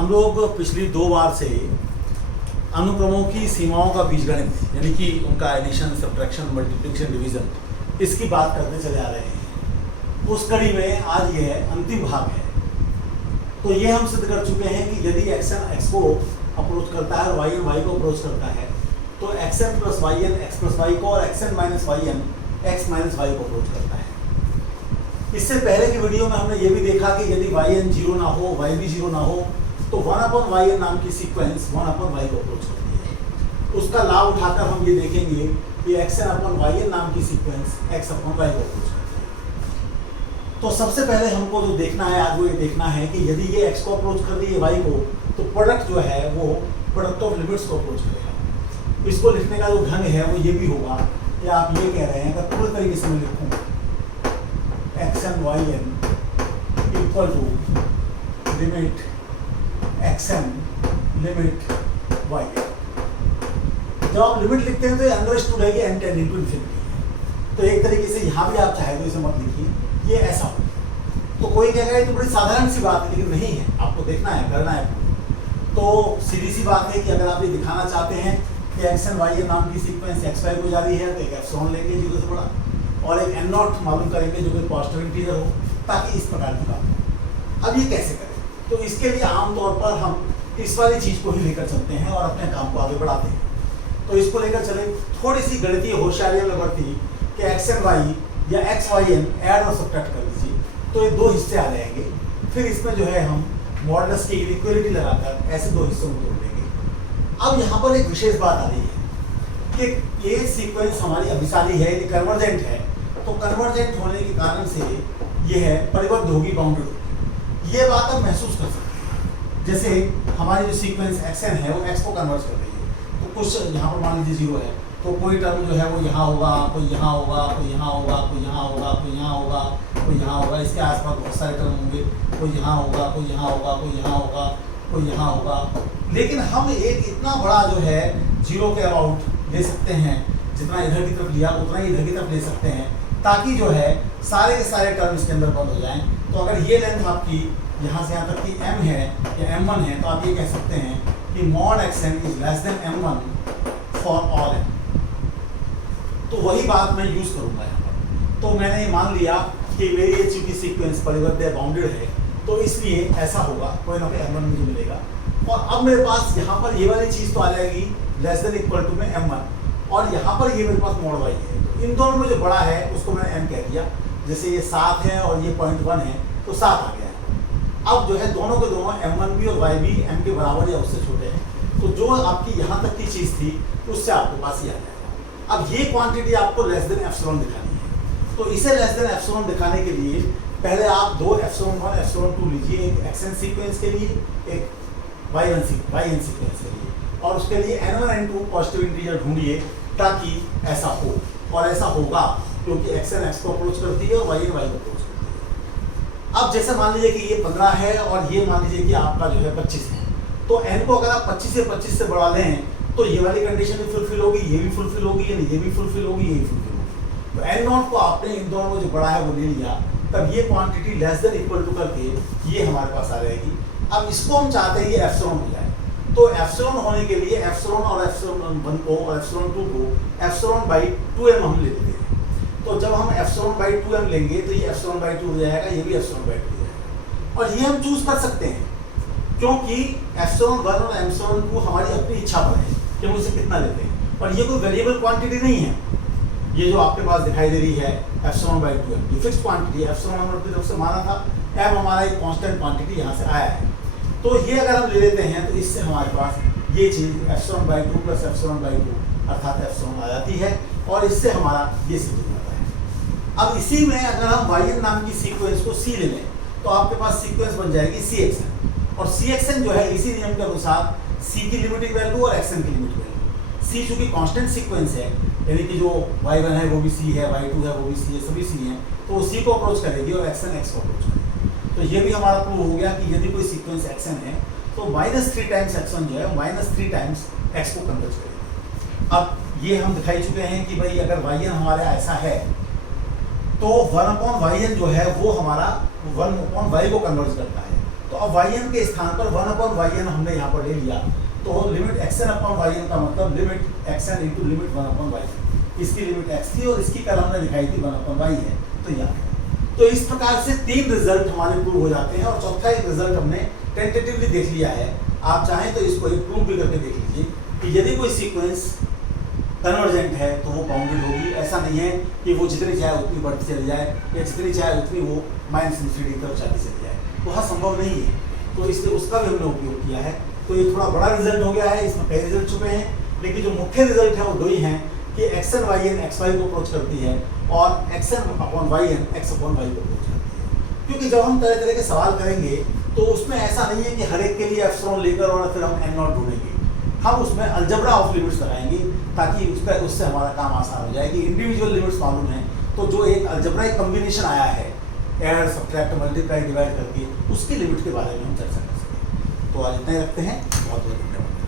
हम लोग पिछली 2 बार से अनुक्रमों की सीमाओं का बीजगणित यानी कि उनका एडिशन, सब्ट्रैक्शन, मल्टीप्लिकेशन, डिवीजन इसकी बात करते चले आ रहे हैं। उस कड़ी में आज यह अंतिम भाग है। तो ये हम सिद्ध कर चुके हैं कि यदि एक्सन एक्स को अप्रोच करता है और वाई एन वाई को अप्रोच करता है तो X N plus Y N X plus Y को और X N minus Y N X minus Y को अप्रोच करता है। इससे पहले की वीडियो में हमने ये भी देखा कि यदि वाई एन जीरो ना हो, वाई भी जीरो ना हो तो 1/y नाम की सीक्वेंस 1/y को अप्रोच करती है। उसका लाभ उठाकर हम ये देखेंगे कि xn/y नाम की सीक्वेंस x/y को अप्रोच करती है। तो सबसे पहले हमको जो देखना है आज वो ये देखना है कि यदि ये x को अप्रोच कर रही है y को तो प्रोडक्ट जो है वो प्रोडक्ट ऑफ लिमिट्स को अप्रोच करेगा। इसको लिखने का जो ढंग है वो ये भी होगा कि आप ये कह रहे हैं अगर पूरे तरीके से मैं लिखूँ xn/yn equal to limit xn limit y। जब आप लिमिट लिखते हैं तो ये अंडरस्टूड है कि n टेंडिंग टू इन्फिनिटी। तो एक तरीके से यहाँ भी आप चाहे तो इसे मत लिखिए, ये ऐसा हो। तो कोई कहेगा ये तो बड़ी साधारण सी बात है, लेकिन नहीं है, आपको देखना है, करना है। तो सीधी सी बात है कि अगर आप ये दिखाना चाहते हैं कि xn/y नाम की सीक्वेंस xy को जा रही है तो एक एप्सिलॉन लेंगे जीरो से बड़ा और एक n0 मालूम करेंगे जो कि पॉजिटिव इंटीजर हो, ताकि इस प्रकार की बात हो। अब ये कैसे करें? तो इसके लिए आमतौर पर हम इस वाली चीज़ को ही लेकर चलते हैं और अपने काम को आगे बढ़ाते हैं। तो इसको लेकर चले, थोड़ी सी गणितीय होशियारी में बढ़ती कि xn/y या xyn ऐड और सब्ट्रैक्ट कर लीजिए तो ये 2 हिस्से आ जाएंगे। फिर इसमें जो है हम मॉडुलस की इक्वलिटी लगाकर ऐसे 2 हिस्सों में तोड़ देंगे। अब यहाँ पर एक विशेष बात आ रही है कि ये सीक्वेंस हमारी अभिसारी है, ये कन्वर्जेंट है। तो कन्वर्जेंट होने के कारण से ये है परिबद्ध होगी, बाउंडेड होगी। ये बात हम महसूस कर सकते हैं। जैसे हमारी जो सीक्वेंस xn है वो x को कन्वर्ट कर रही है। तो कुछ यहाँ पर मान लीजिए 0 है तो कोई टर्म जो है वो यहाँ होगा, कोई यहाँ होगा, कोई यहाँ होगा, कोई यहाँ होगा, कोई यहाँ होगा, कोई यहाँ होगा। इसके आसपास बहुत सारे टर्म होंगे, कोई यहाँ होगा, कोई यहाँ होगा, कोई यहाँ होगा, कोई यहाँ होगा। लेकिन हम एक इतना बड़ा जो है 0 के अबाउट ले सकते हैं, जितना इधर की तरफ लिया उतना ही इधर की तरफ ले सकते हैं, ताकि जो है सारे के सारे टर्म इसके अंदर बंद हो जाएं। तो अगर ये लेंथ आपकी यहाँ से यहाँ तक की m है या m1 है तो आप ये कह सकते हैं कि mod xn is less than m1 for all n। तो वही बात मैं यूज करूंगा यहाँ पर। तो मैंने ये मान लिया कि मेरी ये चूंकि सीक्वेंस परिबद्ध है, बाउंडेड है, तो इसलिए ऐसा होगा, कोई ना कोई m1 मुझे मिलेगा। और अब मेरे पास यहाँ पर ये वाली चीज़ तो आ जाएगी लेस देन इक्वल टू में m1 और यहाँ पर ये मेरे पास mod y है। तो इन दोनों में जो बड़ा है उसको मैंने m कह दिया। जैसे ये 7 है और ये 0.1 है तो 7 आ गया है। अब जो है दोनों के दोनों m1 भी और y भी m के बराबर या उससे छोटे हैं। तो जो आपकी यहाँ तक की चीज़ थी उससे आपके पास ये आ जाएगा। अब ये क्वांटिटी आपको लेस देन एप्सिलॉन दिखानी है। तो इसे लेस देन एप्सिलॉन दिखाने के लिए पहले आप 2 एप्सिलॉन 1 एप्सिलॉन 2 लीजिए, एक xn सीक्वेंस के लिए, एक yn सीक्वेंस के लिए, और उसके लिए n1 n2 पॉजिटिव इंटीजर ढूंढिए ताकि ऐसा हो। और ऐसा होगा क्योंकि xn x को अप्रोच करती है और yn y को अप्रोच करती है। अब जैसे मान लीजिए कि ये 15 है और ये मान लीजिए कि आपका जो है 25 है, तो n को अगर आप 25 से बढ़ा लें तो ये वाली कंडीशन भी फुलफिल होगी, ये भी फुलफिल होगी, यानी ये भी फुलफिल होगी, ये भी फुलफिल होगी। तो n0 को आपने इन दोनों में जो बड़ा है वो ले लिया, तब ये quantity less than equal to करके ये हमारे पास आ जाएगी। अब इसको हम चाहते हैं ये एप्सिलॉन हो जाए। तो एप्सिलॉन होने के लिए एप्सिलॉन और एप्सिलॉन 1 को और एप्सिलॉन 2 को एप्सिलॉन/2m हम ले लेते हैं। तो जब हम एप्सिलॉन/2m लेंगे तो ये एप्सिलॉन/2 हो जाएगा, ये भी एप्सिलॉन/2 हो जाएगा। और ये हम चूज कर सकते हैं क्योंकि एप्सिलॉन 1 और एप्सिलॉन 2 हमारी अपनी इच्छा पर है कि हम उसे कितना लेते हैं। और ये कोई वेरिएबल क्वांटिटी नहीं है। ये जो आपके पास दिखाई दे रही है एप्सिलॉन/2m, ये फिक्स क्वांटिटी है। एप्सिलॉन हमने अपनी तरफ से माना था, m हमारा एक कांस्टेंट क्वांटिटी यहाँ से आया है। तो ये अगर हम ले लेते हैं तो इससे हमारे पास ये चीज़ एप्सिलॉन/2 प्लस एप्सिलॉन/2 अर्थात एप्सिलॉन आ जाती है और इससे हमारा ये सिद्ध हो जाता है। अब इसी में अगर हम yn नाम की सीक्वेंस को c ले लें तो आपके पास सीक्वेंस बन जाएगी cxn। और cxn जो है इसी नियम के अनुसार c की लिमिटिंग वैल्यू और xn की लिमिटिंग वैल्यू। c चूंकि कांस्टेंट सीक्वेंस है, यानी कि जो y1 है वो भी c है, y2 है वो भी c है, सभी c हैं, तो c को अप्रोच करेगी और xn x को अप्रोच करेगी। तो ये भी हमारा प्रूव हो गया कि यदि कोई सीक्वेंस xn है तो -3 टाइम्स x1 जो है -3 टाइम्स x को कन्वर्ज करेगी। अब ये हम दिखाई चुके हैं कि भाई अगर yn हमारा ऐसा है तो 1/yn जो है वो हमारा 1/y को कन्वर्ज करता है। तो अब yn के स्थान पर 1/yn हमने यहाँ पर ले लिया, तो लिमिट xn/yn का मतलब limit xn into limit 1/y। इसकी लिमिट x थी और इसकी कल हमने दिखाई थी 1/y है, तो यहाँ है। तो इस प्रकार से 3 रिजल्ट हमारे प्रूव हो जाते हैं, और चौथा एक रिजल्ट हमने टेंटेटिवली देख लिया है। आप चाहें तो इसको एक प्रूव भी करके देख लीजिए कि यदि कोई सीक्वेंस कन्वर्जेंट है तो वो बाउंडेड होगी। ऐसा नहीं है कि वो जितनी चाहे उतनी बढ़ती चली जाए या जितनी चाहे उतनी वो -∞ की तरफ जाती चली जाए, वह संभव नहीं है। तो इसलिए उसका भी हमने उपयोग किया है। तो ये थोड़ा बड़ा रिजल्ट हो गया है, इसमें कई रिजल्ट छुपे हैं, लेकिन जो मुख्य रिजल्ट है वो दो ही हैं कि xn yn xy को अप्रोच करती है और xn/yn x/y को अप्रोच करती है। क्योंकि जब हम तरह तरह के सवाल करेंगे तो उसमें ऐसा नहीं है कि हर एक के लिए एप्सिलॉन लेकर और फिर हम n0 ढूंढेंगे। हम उसमें अलजेब्रा ऑफ लिमिट्स लगाएंगे ताकि उससे हमारा काम आसान हो जाए कि इंडिविजुअल लिमिट्स मालूम है, तो जो एक अलजेब्राइक कॉम्बिनेशन आया है ऐड सब्ट्रैक्ट मल्टीप्लाई डिवाइड करके, उसकी लिमिट के बारे में हम चर्चा कर सकें। तो आज इतना ही रखते हैं। बहुत बहुत धन्यवाद।